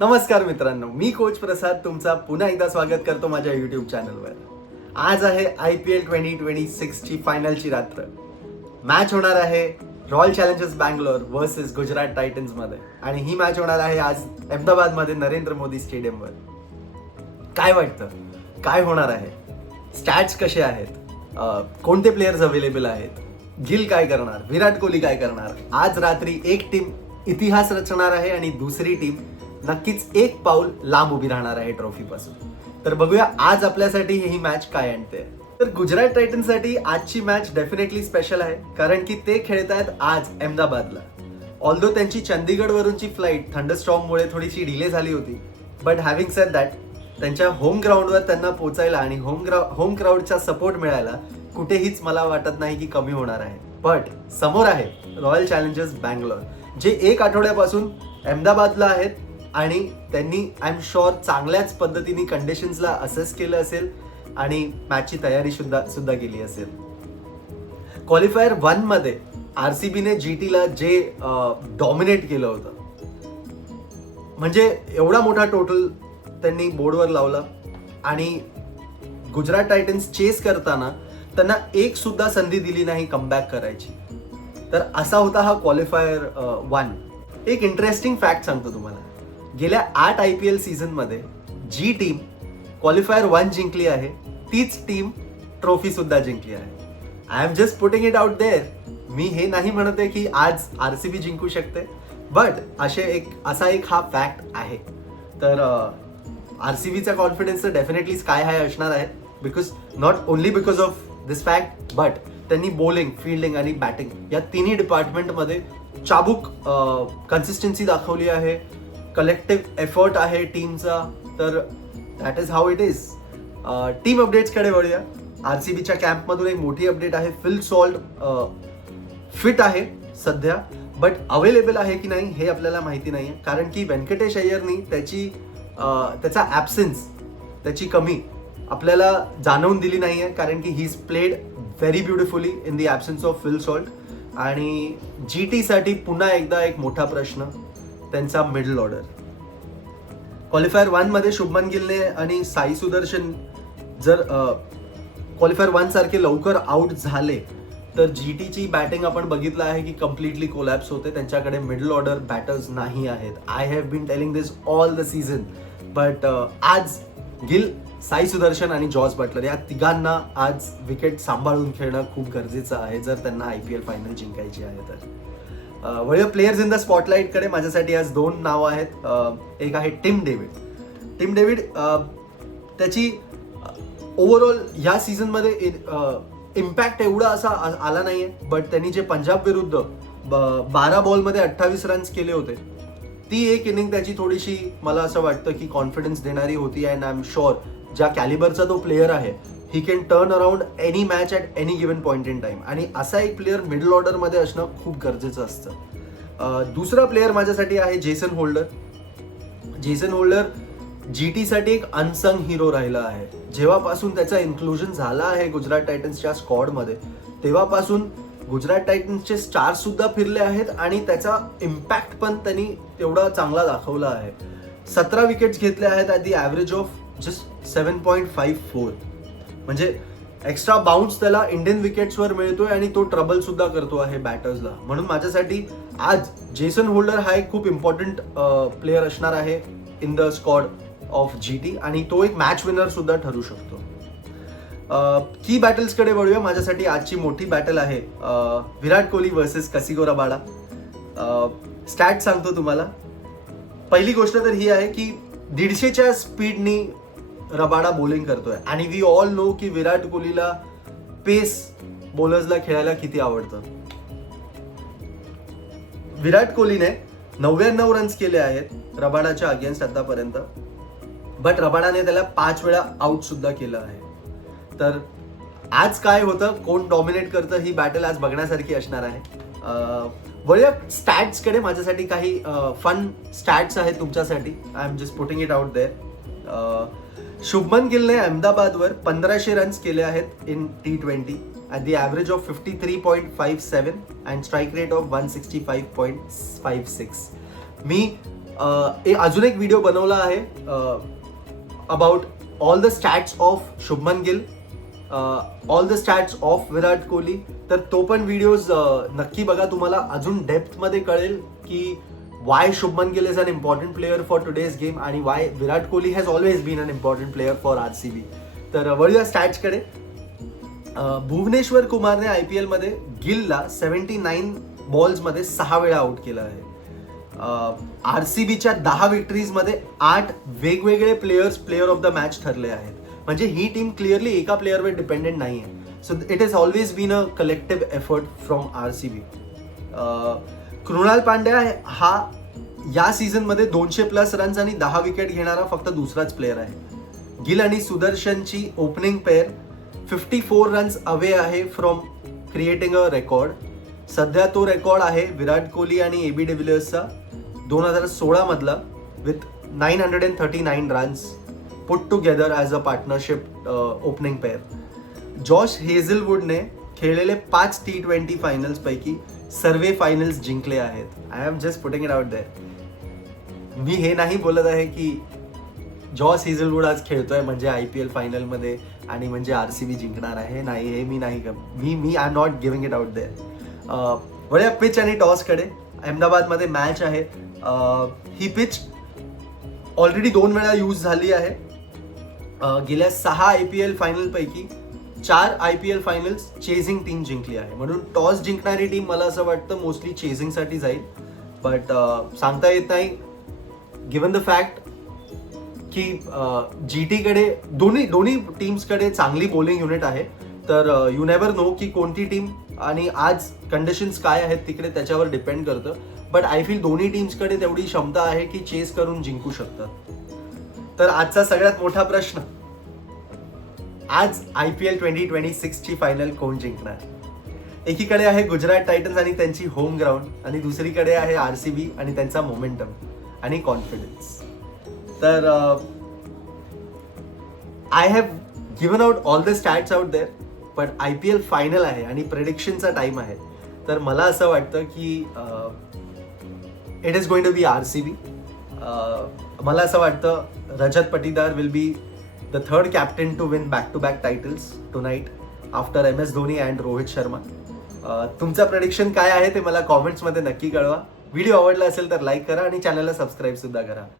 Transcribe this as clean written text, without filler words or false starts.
नमस्कार मित्रांनो, मी कोच प्रसाद तुमचा पुन्हा एकदा स्वागत करतो माझ्या यूट्यूब चॅनलवर. आज आहे IPL 2026 ची फायनलची रात्र. मॅच होणार आहे royal challengers Bangalore versus Gujarat Titans मध्ये आणि ही मॅच होणार आहे आज अहमदाबाद मध्ये नरेंद्र मोदी स्टेडियमवर. काय वाटतं, काय होणार आहे? स्टॅट्स कसे आहेत? कोणते प्लेयर्स अवेलेबल आहेत? गिल काय करणार? विराट कोहली काय करणार? आज रात्री एक टीम इतिहास रचणार आहे आणि दुसरी टीम नक्कीच एक पाऊल लांब उभी राहणार आहे ट्रॉफी पासून. तर बघूया आज आपल्यासाठी ही मॅच काय आणते. तर गुजरात टायटन्ससाठी आजची मॅच डेफिनेटली स्पेशल आहे, कारण की ते खेळत आहेत आज अहमदाबादला. ऑल्दो त्यांची चंदीगड वरूनची फ्लाईट थंडरस्टॉर्ममुळे थोडीशी डिले झाली होती, बट हॅव्हिंग सेड दॅट त्यांच्या होम ग्राउंडवर त्यांना पोहोचायला आणि होम क्राऊडचा सपोर्ट मिळायला कुठेहीच मला वाटत नाही की कमी होणार आहे. बट समोर आहे रॉयल चॅलेंजर्स बँगलोर, जे एक आठवड्यापासून अहमदाबादला आहेत आणि त्यांनी आय एम शुअर चांगल्याच पद्धतीने कंडिशन्सला असेस केलं असेल आणि मॅचची तयारी सुद्धा केली असेल. क्वालिफायर 1 मध्ये RCBने GTला जे डॉमिनेट केलं होतं, म्हणजे एवढा मोठा टोटल त्यांनी बोर्डवर लावला आणि गुजरात टायटन्स चेस करताना त्यांना एक सुद्धा संधी दिली नाही कमबॅक करायची. तर असा होता हा क्वालिफायर 1. एक इंटरेस्टिंग फॅक्ट सांगतो तुम्हाला. गेल्या 8 IPL सीझन मध्ये जी टीम क्वालिफायर 1 जिंकली आहे तीच टीम ट्रॉफी सुद्धा जिंकली आहे. I am just putting it out there. मी हे नाही म्हणत आहे की आज RCB जिंकू शकते, बट असा एक हा फॅक्ट आहे. तर RCBचा कॉन्फिडन्स तर डेफिनेटली स्काय हाय असणार आहे, not only because of this fact, but त्यांनी बॉलिंग, फिल्डिंग आणि बॅटिंग या तिन्ही डिपार्टमेंटमध्ये चाबूक कन्सिस्टन्सी दाखवली आहे. कलेक्टिव्ह एफर्ट आहे टीमचा. तर that is how it is. Team अपडेट्सकडे वळूया. RCBच्या कॅम्पमधून एक मोठी अपडेट आहे. फिल सॉल्ट फिट आहे सध्या, बट अवेलेबल आहे की नाही हे आपल्याला माहिती नाही आहे, कारण की व्यंकटेश अय्यरनी त्याचा ॲब्सेन्स, त्याची कमी आपल्याला जाणवून दिली नाही आहे, कारण की he is played very beautifully in the absence of Phil Salt. आणि GTसाठी पुन्हा एकदा एक मोठा प्रश्न त्यांचा मिडल ऑर्डर. क्वालिफायर 1 मध्ये शुभमन गिलने आणि साई सुदर्शन जर क्वालिफायर 1 सारखे लवकर आउट झाले तर GTची बॅटिंग आपण बघितलं आहे की कम्प्लिटली कोलॅप्स होते. त्यांच्याकडे मिडल ऑर्डर बॅटर्स नाही आहेत. I have been telling this all the season, but आज गिल, साई सुदर्शन आणि जॉस बटलर या तिघांना आज विकेट सांभाळून खेळणं खूप गरजेचं आहे जर त्यांना IPL फायनल जिंकायची आहे तर. वळूया प्लेयर्स इन द स्पॉटलाईटकडे. माझ्यासाठी आज 2 नावं आहेत. एक आहे टिम डेव्हिड. त्याची ओव्हरऑल ह्या सीझनमध्ये इम्पॅक्ट एवढा असा आला नाहीये, बट त्यांनी जे पंजाब विरुद्ध 12 बॉलमध्ये 28 रन्स केले होते, ती एक इनिंग त्याची थोडीशी मला असं वाटतं की कॉन्फिडन्स देणारी होती. अँड आय एम शुअर ज्या कॅलिबरचा तो प्लेअर आहे, he can turn around any match at any given point in time. आणि असा एक प्लेअर मिडल ऑर्डरमध्ये असणं खूप गरजेचं असतं. दुसरा प्लेअर माझ्यासाठी आहे जेसन होल्डर. GTसाठी एक अनसंग हिरो राहिला आहे. जेव्हापासून त्याचा इन्क्लुजन झाला आहे गुजरात टायटन्सच्या स्क्वॉडमध्ये, तेव्हापासून गुजरात टायटन्सचे स्टार्स सुद्धा फिरले आहेत आणि त्याचा इम्पॅक्ट पण त्यांनी तेवढा चांगला दाखवला आहे. 17 विकेट्स घेतल्या आहेत at the average of just 7.54. म्हणजे एक्स्ट्रा बाउन्स त्याला इंडियन विकेट्सवर मिळतोय आणि तो ट्रबल सुद्धा करतो आहे बॅटर्सला. म्हणून माझ्यासाठी आज जेसन होल्डर हा एक खूप इम्पॉर्टंट प्लेअर असणार आहे in the squad of GT आणि तो एक मॅच विनर सुद्धा ठरू शकतो. की बॅटल्सकडे वळूया. माझ्यासाठी आजची मोठी बॅटल आहे Virat Kohli versus कसिगो Rabada. Stat सांगतो तुम्हाला. पहिली गोष्ट तर ही आहे की 150च्या स्पीडनी रबाडा बॉलिंग करतोय आणि वी ऑल नो की विराट कोहलीला पेस बॉलर्सला खेळायला किती आवडतं. विराट कोहलीने 99 रन्स केले आहेत रबाडाच्या अगेन्स्ट आतापर्यंत, बट रबाडाने त्याला 5 वेळा आउट सुद्धा केलं आहे. तर आज काय होतं, कोण डॉमिनेट करतं, ही बॅटल आज बघण्यासारखी असणार आहे. वळूया स्टॅट्सकडे. माझ्यासाठी काही फन स्टॅट्स आहेत तुमच्यासाठी. I am just putting it out there. Shubman गिलने अहमदाबादवर 1500 रन्स केले आहेत in T20 at the average of 53.57 and strike rate of 165.56. मी अजून एक व्हिडिओ बनवला आहे about all the stats of Shubman Gill, all the stats of Virat Kohli. तर तो पण व्हिडिओज नक्की बघा, तुम्हाला अजून डेप्थमध्ये कळेल की why Shubman Gill is an important player for today's game आणि why Virat Kohli has always been an important player for RCB. तर वळूया स्टॅट्सकडे. भुवनेश्वर कुमारने IPL मध्ये गिलला 79 बॉल्समध्ये 6 वेळा आउट केलं आहे. RCBच्या 10 विक्टरीजमध्ये 8 वेगवेगळे प्लेयर ऑफ द मॅच ठरले आहेत. म्हणजे ही टीम क्लिअरली एका प्लेअरवर डिपेंडेंट नाही आहे. So it has always been a collective effort from RCB. Krunal Pandya हा या सीझनमध्ये 200+ रन्स आणि 10 विकेट घेणारा फक्त दुसराच प्लेअर आहे. गिल आणि सुदर्शनची ओपनिंग पेअर 54 रन्स अवे आहे फ्रॉम क्रिएटिंग अ रेकॉर्ड. सध्या तो रेकॉर्ड आहे विराट कोहली आणि AB डिव्हिलियर्सचा 2016 मधला with 939 runs put together as a partnership opening pair. Josh हेझलवूडने खेळलेले 5 T20 फायनल्स पैकी सर्वे फायनल्स जिंकले आहेत. I am just putting it out there. मी हे नाही बोलत आहे की जॉश हेझलवूड आज खेळतोय म्हणजे IPL फायनलमध्ये आणि म्हणजे RCB जिंकणार आहे. नाही, हे मी नाही, मी I am not giving it out there. वळ्या पिच आणि टॉसकडे. अहमदाबादमध्ये मॅच आहे. ही पिच ऑलरेडी 2 वेळा यूज झाली आहे. गेल्या 6 IPL फायनल पैकी 4 IPL फायनल्स चेझिंग टीम जिंकली आहे. म्हणून टॉस जिंकणारी टीम मला असं वाटतं मोस्टली चेझिंगसाठी जाईल. बट सांगता येत नाही गिव्हन द फॅक्ट की GT कडे दोन्ही टीम्सकडे चांगली बॉलिंग युनिट आहे. तर यू नेवर नो की कोणती टीम आणि आज कंडिशन्स काय आहेत तिकडे त्याच्यावर डिपेंड करतं. बट आय फील दोन्ही टीम्सकडे तेवढी क्षमता आहे की चेस करून जिंकू शकतात. तर आजचा सगळ्यात मोठा प्रश्न, आज IPL 2026ची फायनल कोण जिंकणार? एकीकडे आहे गुजरात टायटन्स आणि त्यांची होम ग्राउंड आणि दुसरीकडे आहे RCB आणि त्यांचा मोमेंटम आणि कॉन्फिडन्स. तर I have given out all the stats out there. पण IPL फायनल आहे आणि प्रेडिक्शनचा टाइम आहे. तर मला असं वाटतं की it is going to be RCB. मला असं वाटतं Rajat Patidar will be the third captain to win back to back titles tonight after MS Dhoni and Rohit Sharma. तुमचं प्रेडिक्शन काय आहे ते मला कॉमेंट्समध्ये नक्की कळवा. व्हिडिओ आवडला असेल तर लाईक करा आणि चॅनलला सबस्क्राईब सुद्धा करा.